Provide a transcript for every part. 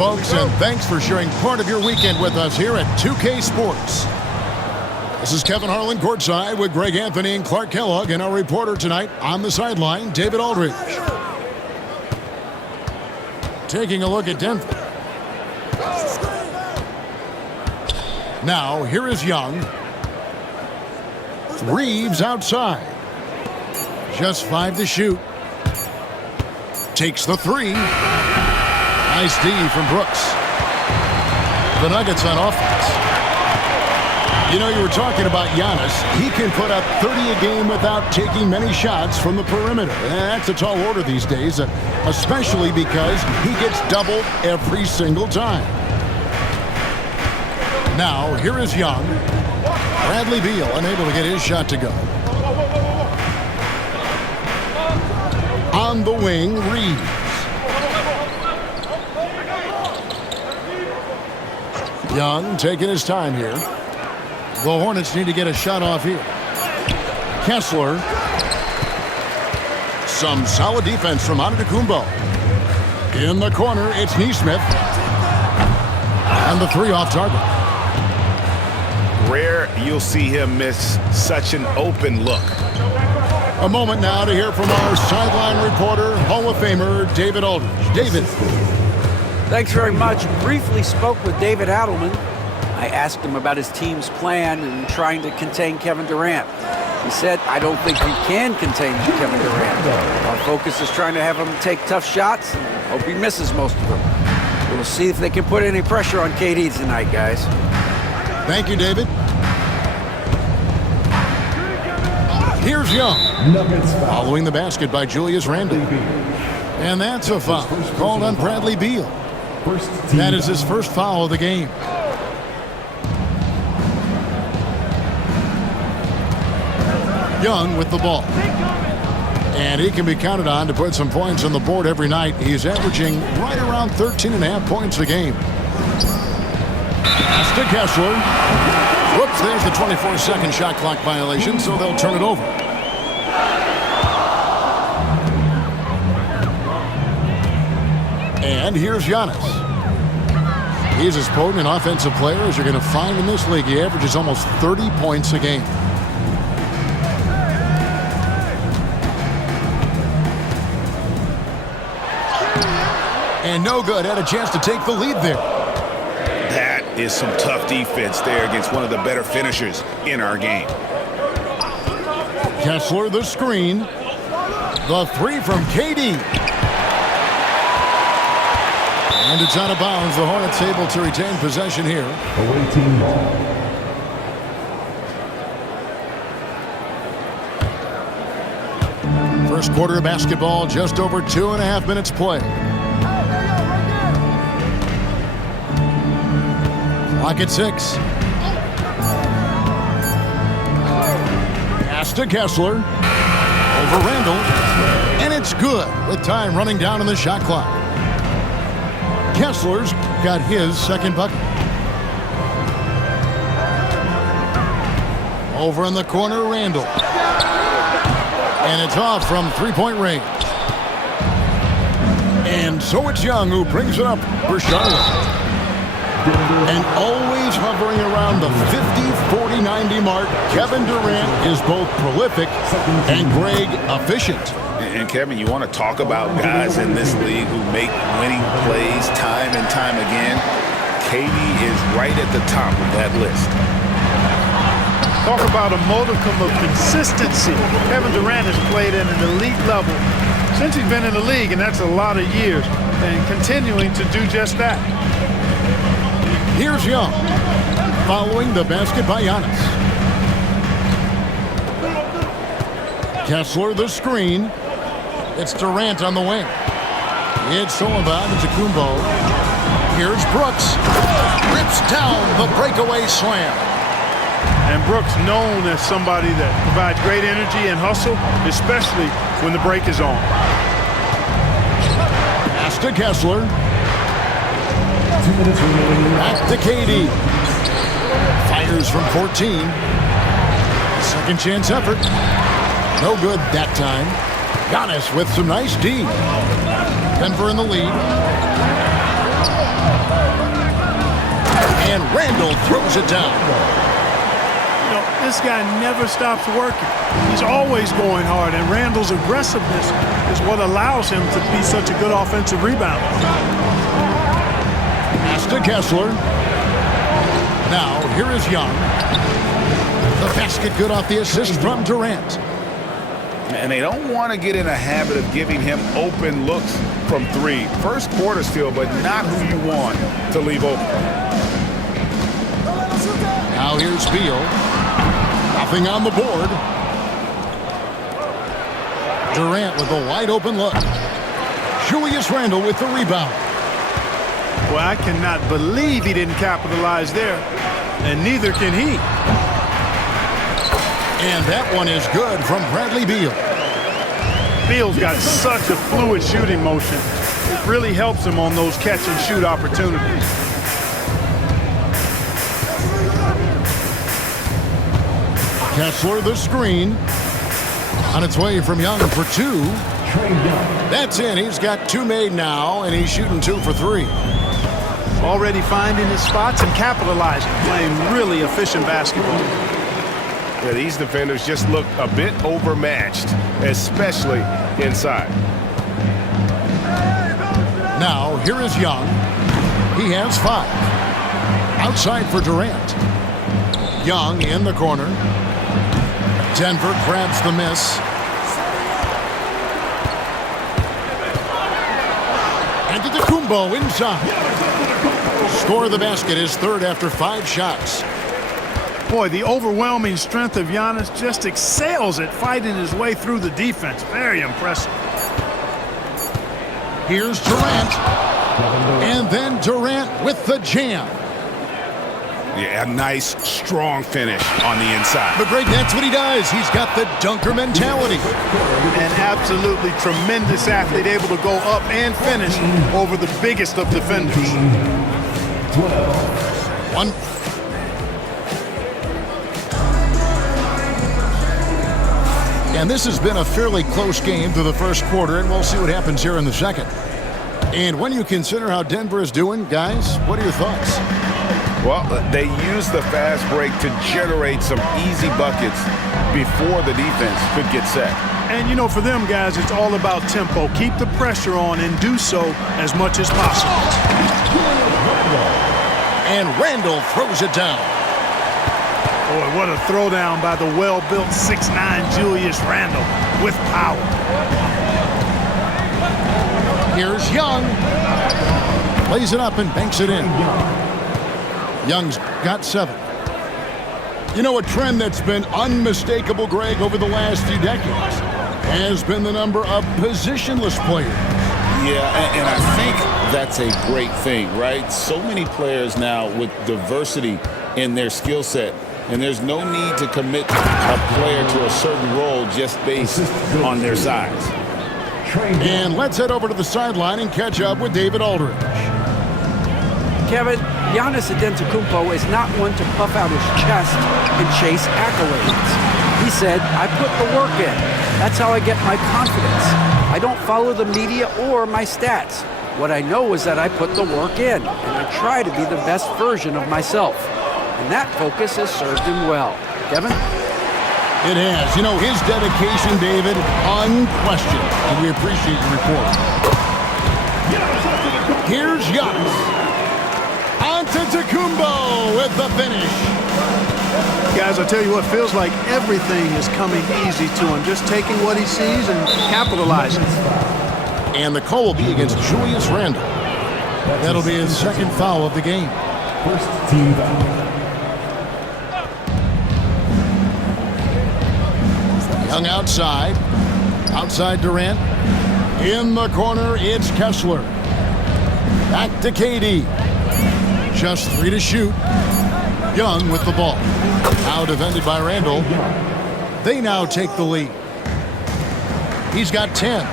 Folks, and thanks for sharing part of your weekend with us here at 2K Sports. This is Kevin Harlan courtside with Greg Anthony and Clark Kellogg, and our reporter tonight on the sideline, David Aldridge. Taking a look at Denver. Now, here is Young. Reeves outside. Just 5 to shoot. Takes the 3. Nice D from Brooks. The Nuggets on offense. You know, you were talking about Giannis. He can put up 30 a game without taking many shots from the perimeter. And that's a tall order these days, especially because he gets doubled every single time. Now, here is Young. Bradley Beal unable to get his shot to go. On the wing, Reeves. Young taking his time here. The Hornets need to get a shot off here. Kessler. Some solid defense from Antetokounmpo. In the corner, it's Nesmith. And the 3 off target. Rare you'll see him miss such an open look. A moment now to hear from our sideline reporter, Hall of Famer David Aldridge. David. Thanks very much. Briefly spoke with David Adelman. I asked him about his team's plan in trying to contain Kevin Durant. He said, I don't think we can contain Kevin Durant. Our focus is trying to have him take tough shots and hope he misses most of them. We'll see if they can put any pressure on KD tonight, guys. Thank you, David. Here's Young. Following the basket by Julius Randle. And that's a foul called on Bradley Beal. That is his first foul of the game. Young with the ball. And he can be counted on to put some points on the board every night. He's averaging right around 13.5 points a game. Pass to Kessler. Whoops, there's the 24-second shot clock violation, so they'll turn it over. And here's Giannis. He's as potent an offensive player as you're going to find in this league. He averages almost 30 points a game. And no good. Had a chance to take the lead there. That is some tough defense there against one of the better finishers in our game. Kessler the screen. The 3 from KD. And it's out of bounds. The Hornets able to retain possession here. Away team ball. First quarter of basketball, just over 2.5 minutes play. Clock at 6. Pass to Kessler. Over Randle. And it's good with time running down on the shot clock. Kessler's got his second bucket. Over in the corner, Randle. And it's off from three-point range. And so it's Young who brings it up for Charlotte. And always hovering around the 50, 40, 90 mark, Kevin Durant is both prolific and Greg efficient. And Kevin, you want to talk about guys in this league who make winning plays time and time again. KD is right at the top of that list. Talk about a modicum of consistency. Kevin Durant has played at an elite level since he's been in the league, and that's a lot of years, and continuing to do just that. Here's Young, following the basket by Giannis. Kessler the screen. It's Durant on the wing. It's all about Antetokounmpo. Here's Brooks. Rips down the breakaway slam. And Brooks known as somebody that provides great energy and hustle, especially when the break is on. Pass to Kessler. 2 minutes remaining. Back to KD. Fires from 14. Second chance effort. No good that time. Giannis with some nice D. Denver in the lead. And Randall throws it down. You know, this guy never stops working. He's always going hard, and Randall's aggressiveness is what allows him to be such a good offensive rebounder. Pass to Kessler. Now, here is Young. The basket good off the assist from Durant. And they don't want to get in a habit of giving him open looks from three. First quarter still, but not who you want to leave open. Now here's Beal. Nothing on the board. Durant with a wide open look. Julius Randle with the rebound. Well, I cannot believe he didn't capitalize there, and neither can he. And that one is good from Bradley Beal. Beal's got such a fluid shooting motion. It really helps him on those catch-and-shoot opportunities. Kessler the screen. On its way from Young for two. That's in. He's got two made now, and he's shooting 2 for 3. Already finding his spots and capitalizing, playing really efficient basketball. Yeah, these defenders just look a bit overmatched, especially inside. Now, here is Young. He has 5. Outside for Durant. Young in the corner. Denver grabs the miss. And Antetokounmpo inside. Score of the basket is third after 5 shots. Boy, the overwhelming strength of Giannis just excels at fighting his way through the defense. Very impressive. Here's Durant. And then Durant with the jam. Yeah, a nice, strong finish on the inside. But Greg, that's what he does. He's got the dunker mentality. An absolutely tremendous athlete, able to go up and finish over the biggest of defenders. 1. And this has been a fairly close game through the first quarter, and we'll see what happens here in the second. And when you consider how Denver is doing, guys, what are your thoughts? Well, they use the fast break to generate some easy buckets before the defense could get set. And, you know, for them guys, it's all about tempo. Keep the pressure on and do so as much as possible. And Randall throws it down. Boy, what a throwdown by the well-built 6'9" Julius Randle with power. Here's Young. Lays it up and banks it in. Young's got 7. You know, a trend that's been unmistakable, Greg, over the last few decades has been the number of positionless players. Yeah, and I think that's a great thing, right? So many players now with diversity in their skill set, and there's no need to commit a player to a certain role just based on their size. And let's head over to the sideline and catch up with David Aldridge. Kevin, Giannis Antetokounmpo is not one to puff out his chest and chase accolades. He said, I put the work in. That's how I get my confidence. I don't follow the media or my stats. What I know is that I put the work in, and I try to be the best version of myself. And that focus has served him well. Kevin? It has. You know, his dedication, David, unquestioned. And we appreciate your report. Here's Giannis. Antetokounmpo with the finish. Guys, I tell you what, feels like everything is coming easy to him. Just taking what he sees and capitalizing. And the call will be against Julius Randle. That'll be his second foul of the game. First team foul. Young outside. Outside Durant. In the corner, it's Kessler. Back to KD. Just 3 to shoot. Young with the ball. Now defended by Randall. They now take the lead. He's got 10.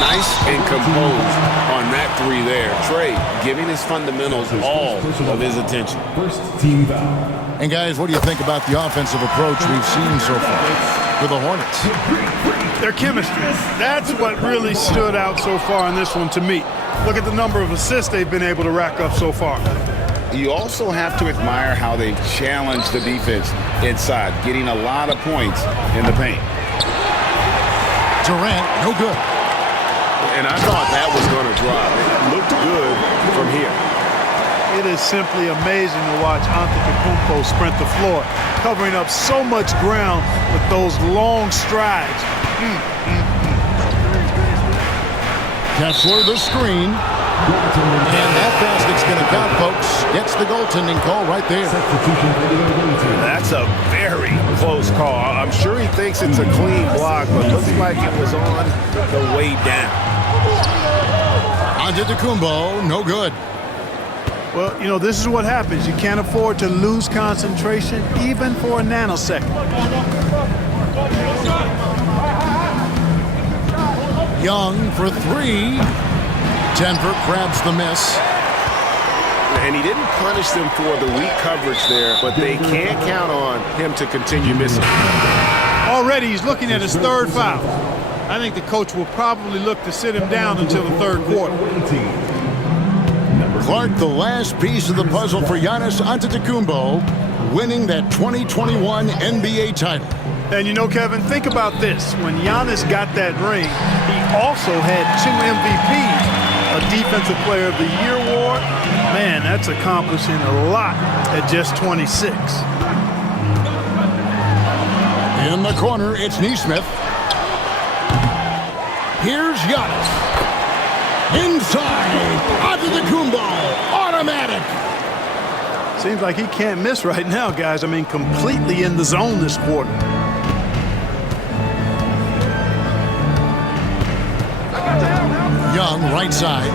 Nice and composed on that 3 there. Trey giving his fundamentals all of his attention. First team foul. And guys, what do you think about the offensive approach we've seen so far for the Hornets? Their chemistry. That's what really stood out so far in this one to me. Look at the number of assists they've been able to rack up so far. you also have to admire how they challenge the defense inside, getting a lot of points in the paint. Durant, no good. And I thought that was going to drop. It looked good from here. It is simply amazing to watch Antetokounmpo sprint the floor, covering up so much ground with those long strides. Kessler the screen. And that basket's going to count, folks. Gets the goaltending call right there. That's a very close call. I'm sure he thinks it's a clean block, but looks like it was on the way down. Antetokounmpo, no good. Well, you know, this is what happens. You can't afford to lose concentration even for a nanosecond. Young for three. Denver grabs the miss. And he didn't punish them for the weak coverage there, but they can't count on him to continue missing. Already he's looking at his third foul. I think the coach will probably look to sit him down until the third quarter. Clark, the last piece of the puzzle for Giannis Antetokounmpo, winning that 2021 NBA title. And you know, Kevin, think about this. When Giannis got that ring, he also had 2 MVPs, a Defensive Player of the Year award. Man, that's accomplishing a lot at just 26. In the corner, it's Neesmith. Here's Giannis. Inside, Antetokounmpo, automatic. Seems like he can't miss right now, guys. I mean, completely in the zone this quarter. Young, right side.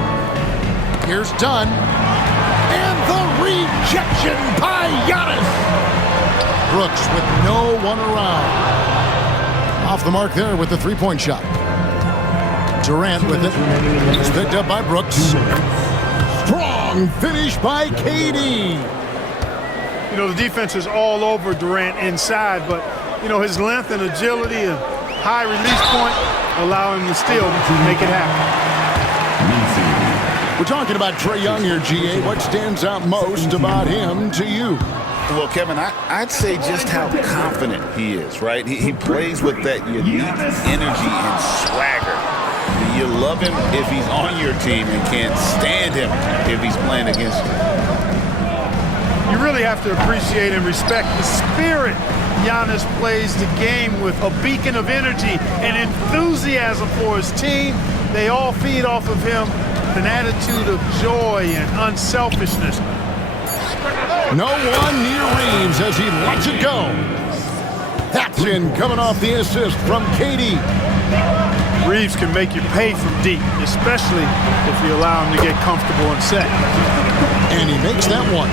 Here's Dunn. And the rejection by Giannis. Brooks with no one around. Off the mark there with the three-point shot. Durant with it. It's picked up by Brooks. Strong finish by KD. You know, the defense is all over Durant inside, but, you know, his length and agility and high release point allow him to still make it happen. We're talking about Trae Young here, GA. What stands out most about him to you? Well, Kevin, I'd say just how confident he is, right? He plays with that unique energy and swagger. You love him if he's on your team and can't stand him if he's playing against you. You really have to appreciate and respect the spirit Giannis plays the game with, a beacon of energy and enthusiasm for his team. They all feed off of him, an attitude of joy and unselfishness. No one near Reeves as he lets it go. That's in, coming off the assist from KD. Reeves can make you pay from deep, especially if you allow him to get comfortable and set. And he makes that one.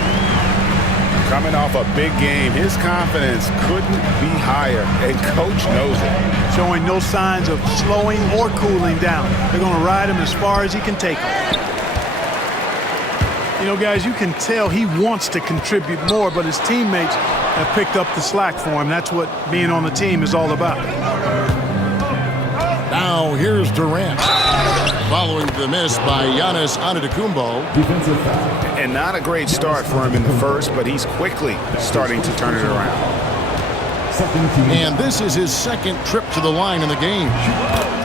Coming off a big game, his confidence couldn't be higher, and coach knows it. Showing no signs of slowing or cooling down. They're going to ride him as far as he can take him. You know, guys, you can tell he wants to contribute more, but his teammates have picked up the slack for him. That's what being on the team is all about. Now here's Durant. Following the miss by Giannis Antetokounmpo. Defensive foul. And not a great start for him in the first, but he's quickly starting to turn it around. And this is his second trip to the line in the game.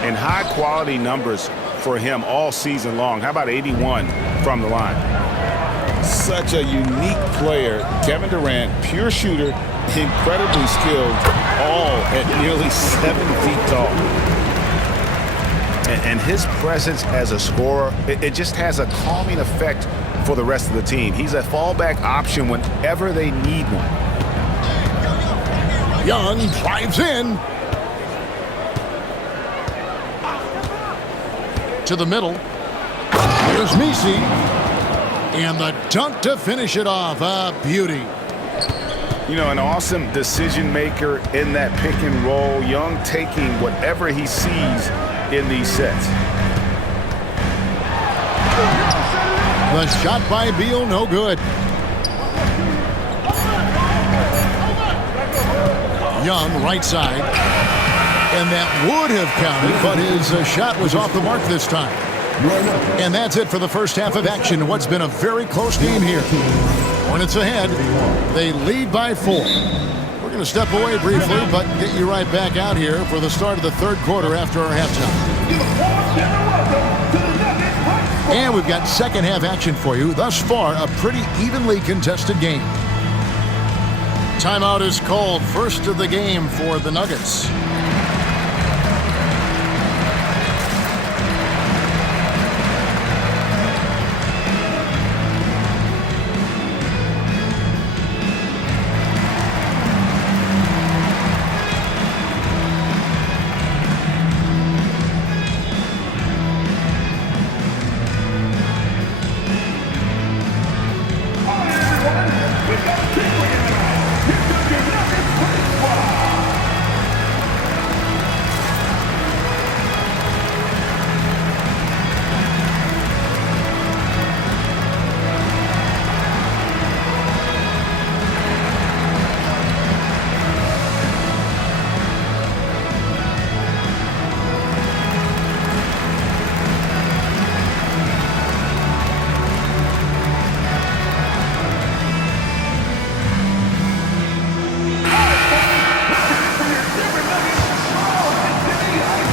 And high-quality numbers for him all season long. How about 81 from the line? Such a unique player. Kevin Durant, pure shooter, incredibly skilled, all at nearly 7 feet tall. And his presence as a scorer, it just has a calming effect for the rest of the team. He's a fallback option whenever they need one. Young drives in. To the middle. Here's Messi. And the dunk to finish it off. A beauty. You know, an awesome decision maker in that pick and roll. Young taking whatever he sees in these sets. The shot by Beal, no good. Young, right side. And that would have counted, but his shot was off the mark this time. And that's it for the first half of action. What's been a very close game here. Hornets ahead. They lead by 4. We're going to step away briefly, but get you right back out here for the start of the third quarter after our halftime. And we've got second half action for you. Thus far, a pretty evenly contested game. Timeout is called. First of the game for the Nuggets.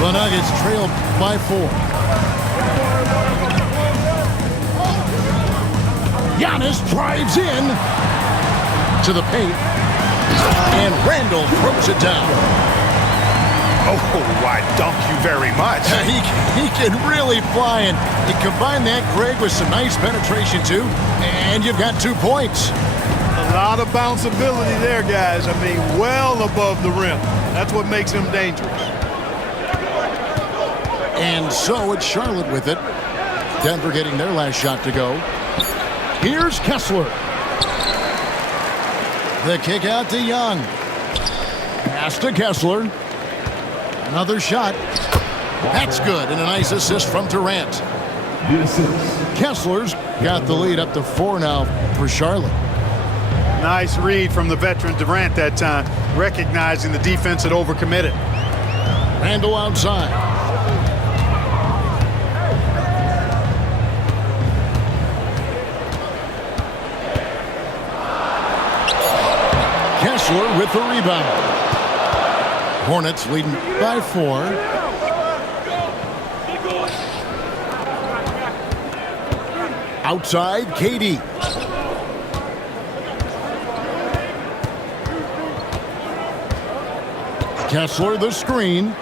The Nuggets trail by 4. Giannis drives in to the paint, and Randall throws it down. Oh, why, thank you very much. He can really fly, and you combine that, Greg, with some nice penetration, too, and you've got 2 points. A lot of bounceability there, guys. I mean, well above the rim. That's what makes him dangerous. And so it's Charlotte with it. Denver getting their last shot to go. Here's Kessler. The kick out to Young. Pass to Kessler. Another shot. That's good, and a nice assist from Durant. Kessler's got the lead up to 4 now for Charlotte. Nice read from the veteran Durant that time, recognizing the defense had overcommitted. Randall outside. Kessler with the rebound. Hornets leading by 4. Outside, KD. Kessler the screen.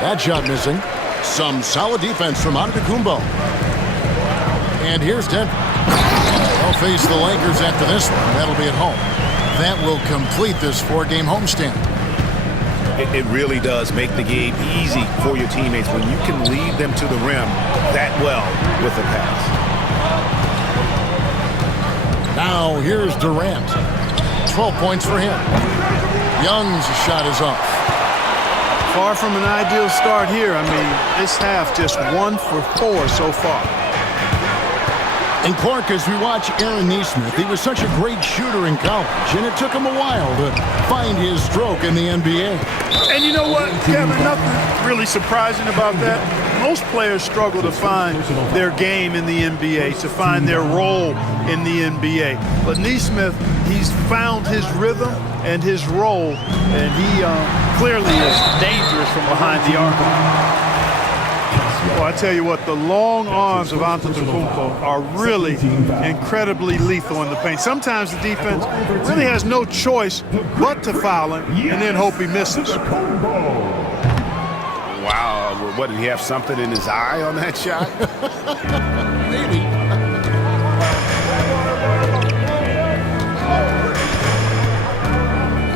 That shot missing. Some solid defense from Antetokounmpo. And here's Denver. They'll face the Lakers after this one. That'll be at home. That will complete this 4-game homestand. It really does make the game easy for your teammates when you can lead them to the rim that well with a pass. Now here's Durant. 12 points for him. Young's shot is off. Far from an ideal start here. I mean, this half just 1 for 4 so far. And Clark, as we watch Aaron Nesmith, he was such a great shooter in college, and it took him a while to find his stroke in the NBA. And you know what, Kevin, nothing really surprising about that. Most players struggle to find their game in the NBA, to find their role in the NBA. But Nesmith, he's found his rhythm and his role, and he clearly is dangerous from behind the arc. Well, I tell you what, the long arms of Antetokounmpo are really incredibly lethal in the paint. Sometimes the defense really has no choice but to foul him and then hope he misses. Wow, what, did he have something in his eye on that shot? Maybe.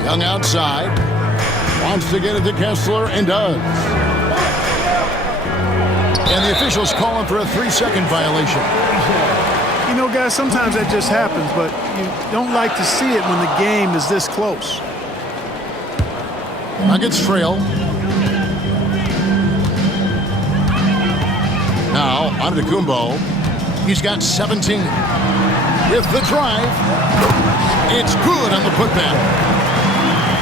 Young outside. Wants to get it to Kessler and does. And the officials calling for a 3-second violation. You know, guys, sometimes that just happens, but you don't like to see it when the game is this close. Nuggets trail. Now, Antetokounmpo. He's got 17. With the drive. It's good on the putback.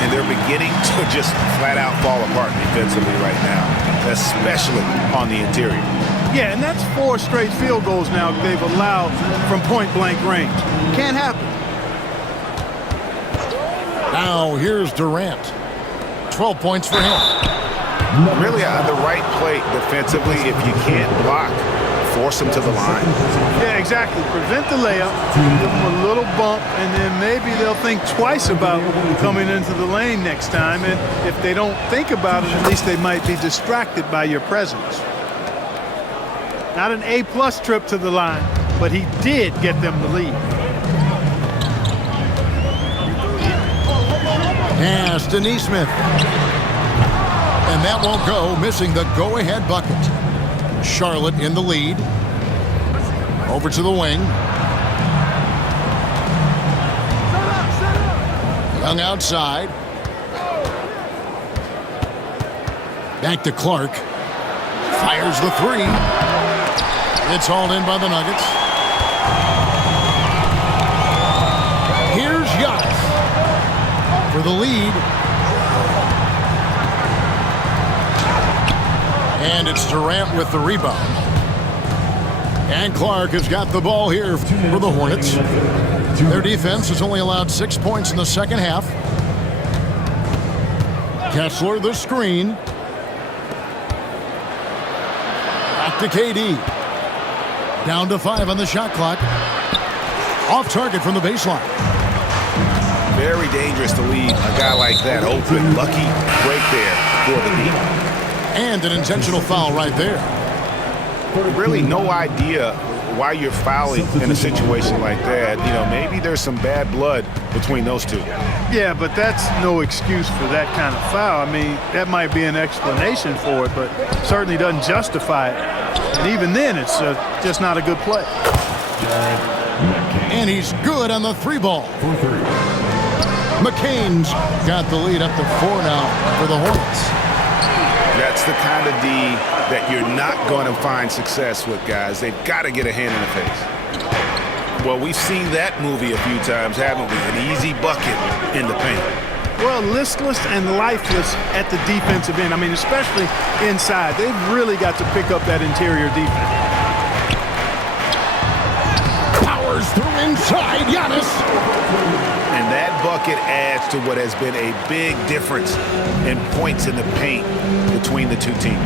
And they're beginning to just flat out fall apart defensively right now. especially on the interior. Yeah, and that's 4 straight field goals now they've allowed from point-blank range. Can't happen. Now here's Durant. 12 points for him. Really on the right plate defensively, if you can't block, force them to the line. Yeah, exactly. Prevent the layup, give them a little bump, and then maybe they'll think twice about coming into the lane next time. And if they don't think about it, at least they might be distracted by your presence. Not an A-plus trip to the line, but he did get them the lead. Pass to Neesmith. And that won't go, missing the go-ahead bucket. Charlotte in the lead. Over to the wing. Young outside. Back to Clark. Fires the 3. It's hauled in by the Nuggets. Here's Giannis for the lead. And it's Durant with the rebound. And Clark has got the ball here for the Hornets. Their defense has only allowed 6 points in the second half. Kessler the screen. Back to KD. Down to 5 on the shot clock. Off target from the baseline. Very dangerous to leave a guy like that open. Lucky break there for the Heat. And an intentional foul right there. Really no idea why you're fouling in a situation like that. You know, maybe there's some bad blood between those two. Yeah, but that's no excuse for that kind of foul. I mean, that might be an explanation for it, but certainly doesn't justify it. And even then, it's just not a good play. And he's good on the 3 ball. McCain's got the lead up to 4 now for the Hornets. That's the kind of D that you're not going to find success with, guys. They've got to get a hand in the face. Well, we've seen that movie a few times, haven't we? An easy bucket in the paint. Well, listless and lifeless at the defensive end. I mean, especially inside. They've really got to pick up that interior defense. Powers through inside, Giannis. And that bucket adds to what has been a big difference in points in the paint between the two teams.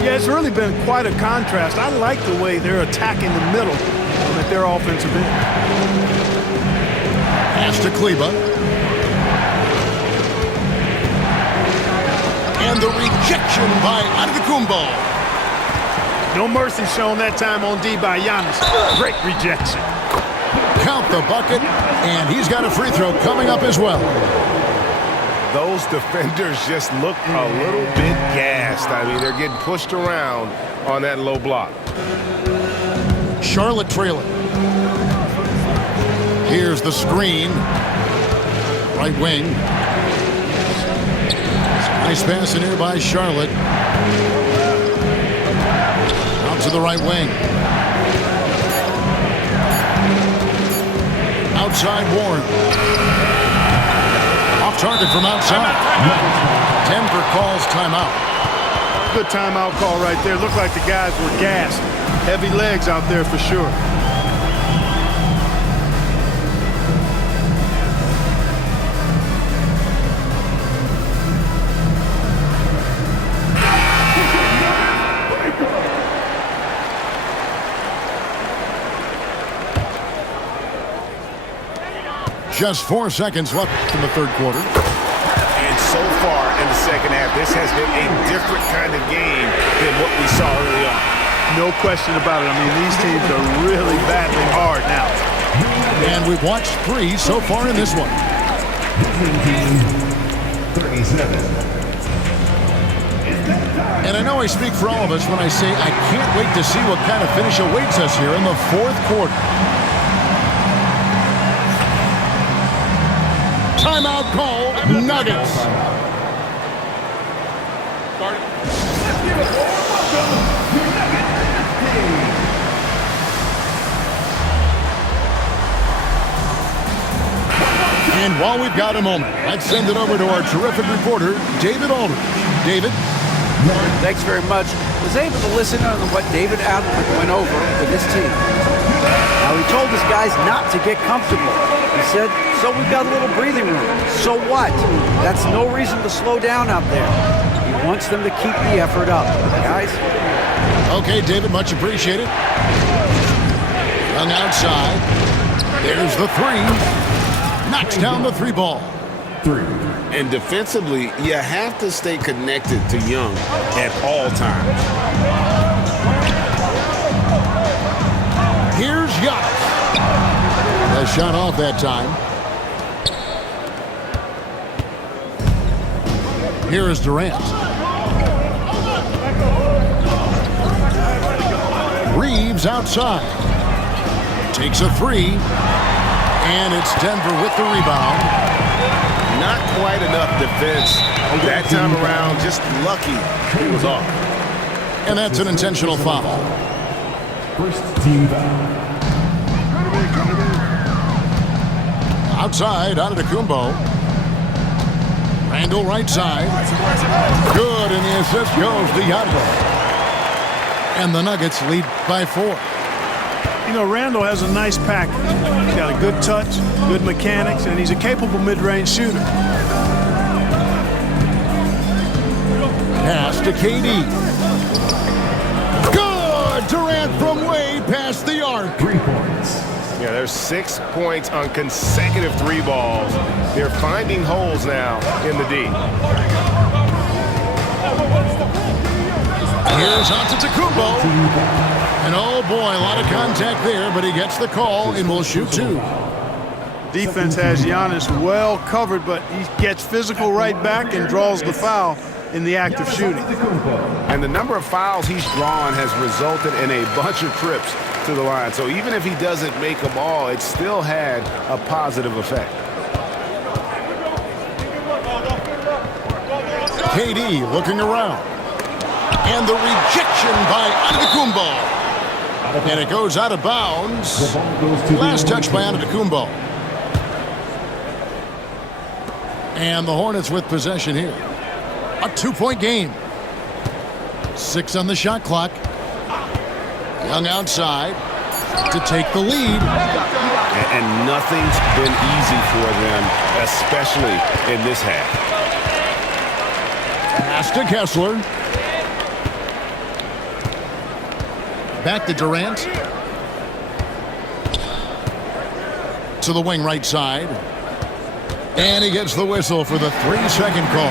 Yeah, it's really been quite a contrast. I like the way they're attacking the middle at their offensive end. Pass to Kleba. And the rejection by Antetokounmpo. No mercy shown that time on D by Giannis. Great rejection. Count the bucket, and he's got a free throw coming up as well. Those defenders just look a little bit gassed. I mean, they're getting pushed around on that low block. Charlotte trailing. Here's the screen. Right wing. Nice pass in here by Charlotte. Out to the right wing. Outside Warren. Off target from outside. Denver calls timeout. Good timeout call right there. Looked like the guys were gassed. Heavy legs out there for sure. Just 4 seconds left in the third quarter. And so far in the second half, this has been a different kind of game than what we saw early on. No question about it. I mean, these teams are really battling hard now. And we've watched 3 so far in this one. 37. And I know I speak for all of us when I say I can't wait to see what kind of finish awaits us here in the fourth quarter. Timeout called, Nuggets. And while we've got a moment, let's send it over to our terrific reporter, David Aldridge. David? Thanks very much. Was able to listen to what David Adelman went over with his team. Now, he told his guys not to get comfortable. He said, so we've got a little breathing room. So what? That's no reason to slow down out there. He wants them to keep the effort up. Guys? Okay, David, much appreciated. Young outside. There's the three. Knocks down the three ball. And defensively, you have to stay connected to Young at all times. Here's Giannis. A shot off that time. Here is Durant. Reeves outside. Takes a three. And it's Denver with the rebound. Not quite enough defense that time around. Just lucky he was off. And that's an intentional foul. First team foul. Outside, Antetokounmpo. Randall right side. Good, and the assist goes to Giannis. And the Nuggets lead by 4. You know, Randall has a nice package. He's got a good touch, good mechanics, and he's a capable mid-range shooter. Pass to KD. Good! Durant from way past the arc. 3 points. Yeah, there's 6 points on consecutive 3 balls. They're finding holes now in the D. Here's Antetokounmpo. And oh boy, a lot of contact there, but he gets the call and will shoot 2. Defense has Giannis well covered, but he gets physical right back and draws the foul in the act of shooting. And the number of fouls he's drawn has resulted in a bunch of trips to the line. So even if he doesn't make them all, it still had a positive effect. KD looking around. And the rejection by Antetokounmpo. And it goes out of bounds. Last touch by Antetokounmpo. And the Hornets with possession here. A 2-point game. 6 on the shot clock. Young outside to take the lead. And nothing's been easy for them, especially in this half. Pass to Kessler. Back to Durant. To the wing right side. And he gets the whistle for the 3-second call.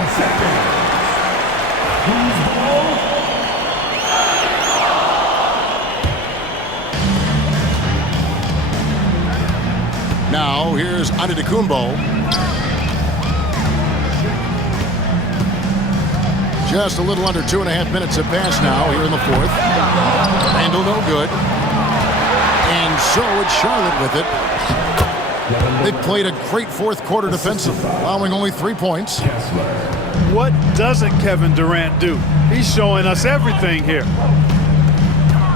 Now here's Antetokounmpo. Just a little under 2.5 minutes have passed now here in the 4th. Randall no good. And so it's Charlotte with it. They played a great 4th quarter defensive, allowing only 3 points. What doesn't Kevin Durant do? He's showing us everything here.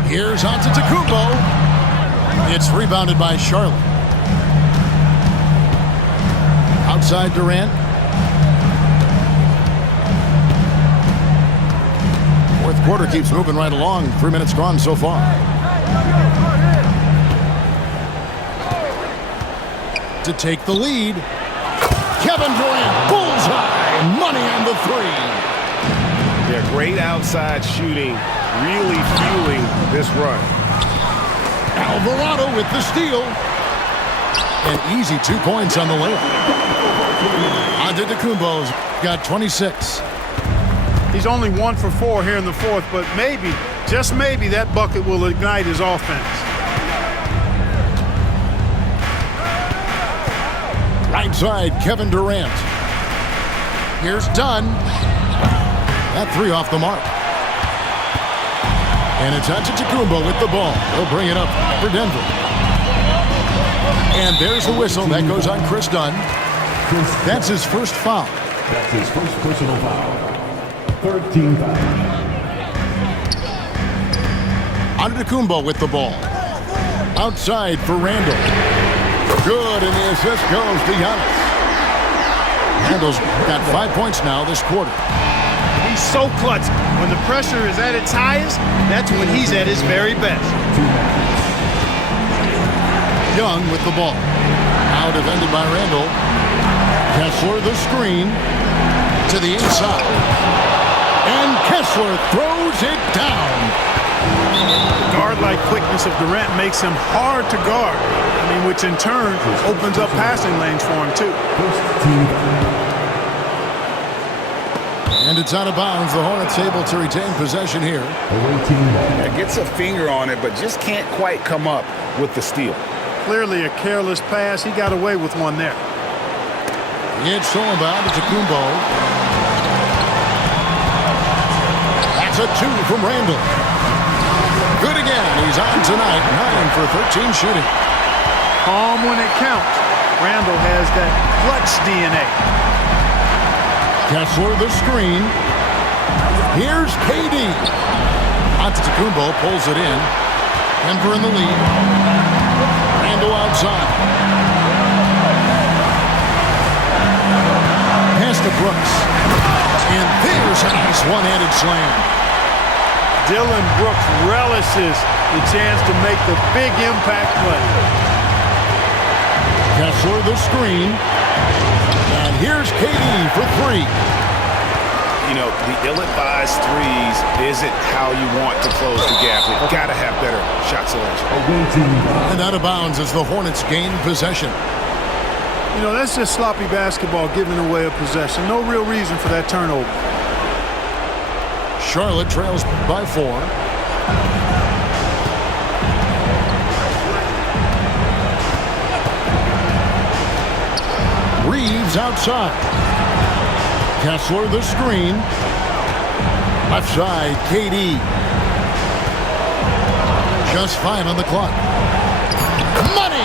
Here's Antetokounmpo. It's rebounded by Charlotte. Outside Durant. 4th quarter keeps moving right along. 3 minutes gone so far. To take the lead. Kevin Durant, bullseye, money on the 3. Yeah, great outside shooting, really fueling this run. Alvarado with the steal. An easy 2 points on the layup. Antetokounmpo's got 26. He's only 1 for 4 here in the 4th, but maybe, just maybe, that bucket will ignite his offense. Right side, Kevin Durant. Here's Dunn. That 3 off the mark. And it's Antetokounmpo with the ball. He'll bring it up for Denver. And there's the whistle. That goes on Chris Dunn. That's his first foul. That's his first personal foul. 3rd team foul. Antetokounmpo with the ball. Outside for Randall. Good, and the assist goes to Giannis. Randall's got 5 points now this quarter. He's so clutch. When the pressure is at its highest, that's when he's at his very best. Young with the ball. Now defended by Randall. Kessler the screen to the inside. And Kessler throws it down. The guard-like quickness of Durant makes him hard to guard. I mean, which in turn opens up passing lanes for him too. And it's out of bounds. The Hornets able to retain possession here. Gets a finger on it, but just can't quite come up with the steal. Clearly a careless pass. He got away with one there. It's Solomon to Kumbo. That's a 2 from Randall. Good again. He's on tonight. 9 for 13 shooting. Calm when it counts. Randall has that clutch DNA. Kessler the screen. Here's KD. Antetokounmpo pulls it in. Denver in the lead. Randall outside. Pass to Brooks. And there's a nice one-handed slam. Dylan Brooks relishes the chance to make the big impact play. Kessler the screen. And here's KD for 3. You know, the ill-advised threes isn't how you want to close the gap. You've got to have better shot selection. And out of bounds as the Hornets gain possession. You know, that's just sloppy basketball giving away a possession. No real reason for that turnover. Charlotte trails by 4. Reeves outside. Kessler the screen. Left side, KD. Just 5 on the clock. Money!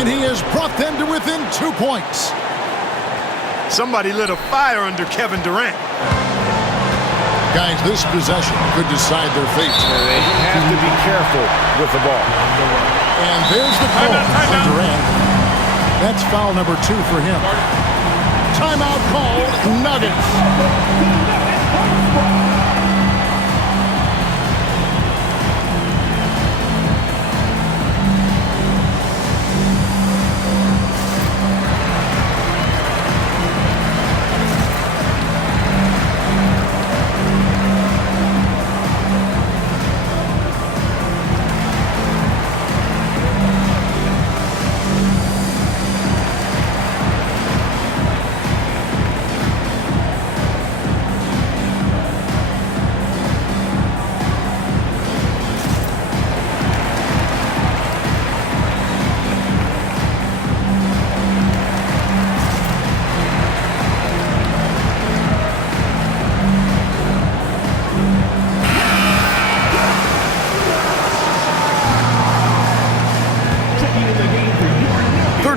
And he has brought them to within 2 points. Somebody lit a fire under Kevin Durant. Guys, this possession could decide their fate. They have to be careful with the ball. And there's the call from Durant. That's foul number 2 for him. Timeout call, Nuggets.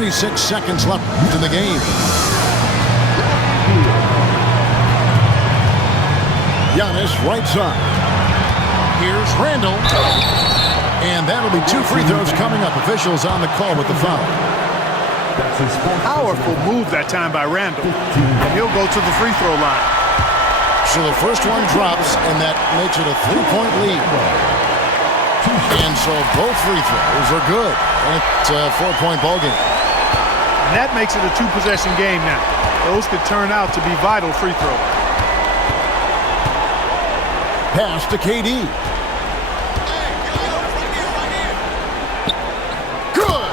Six seconds left in the game. Giannis right side. Here's Randall. And that'll be 2 free throws coming up. Officials on the call with the foul. Powerful move that time by Randall. And he'll go to the free throw line. So the first one drops, and that makes it a 3-point lead. And so both free throws are good. And it's a 4-point ball game. And that makes it a 2-possession game now. Those could turn out to be vital free throws. Pass to KD. Good.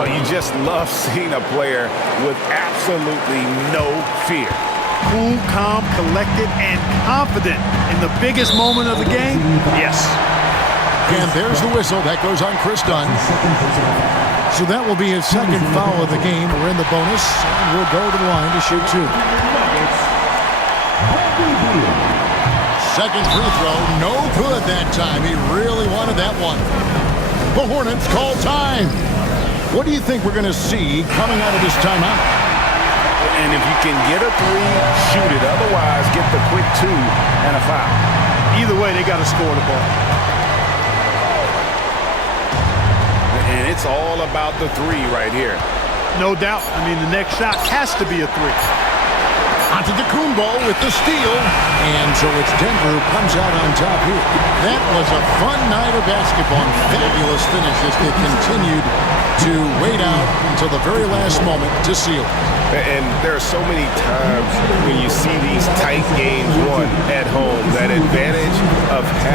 Oh, you just love seeing a player with absolutely no fear. Cool, calm, collected, and confident in the biggest moment of the game? Yes. And there's the whistle. That goes on Chris Dunn. So that will be his second foul of the game. We're in the bonus, and we'll go to the line to shoot 2. Second free throw, no good that time. He really wanted that one. The Hornets call time. What do you think we're going to see coming out of this timeout? And if you can get a 3, shoot it. Otherwise, get the quick 2 and a foul. Either way, they got to score the ball. And it's all about the 3 right here. No doubt. I mean, the next shot has to be a 3. Antetokounmpo with the steal. And so it's Denver who comes out on top here. That was a fun night of basketball. Fabulous finish as they continued to wait out until the very last moment to seal it. And there are so many times when you see these tight games won at home, that advantage of having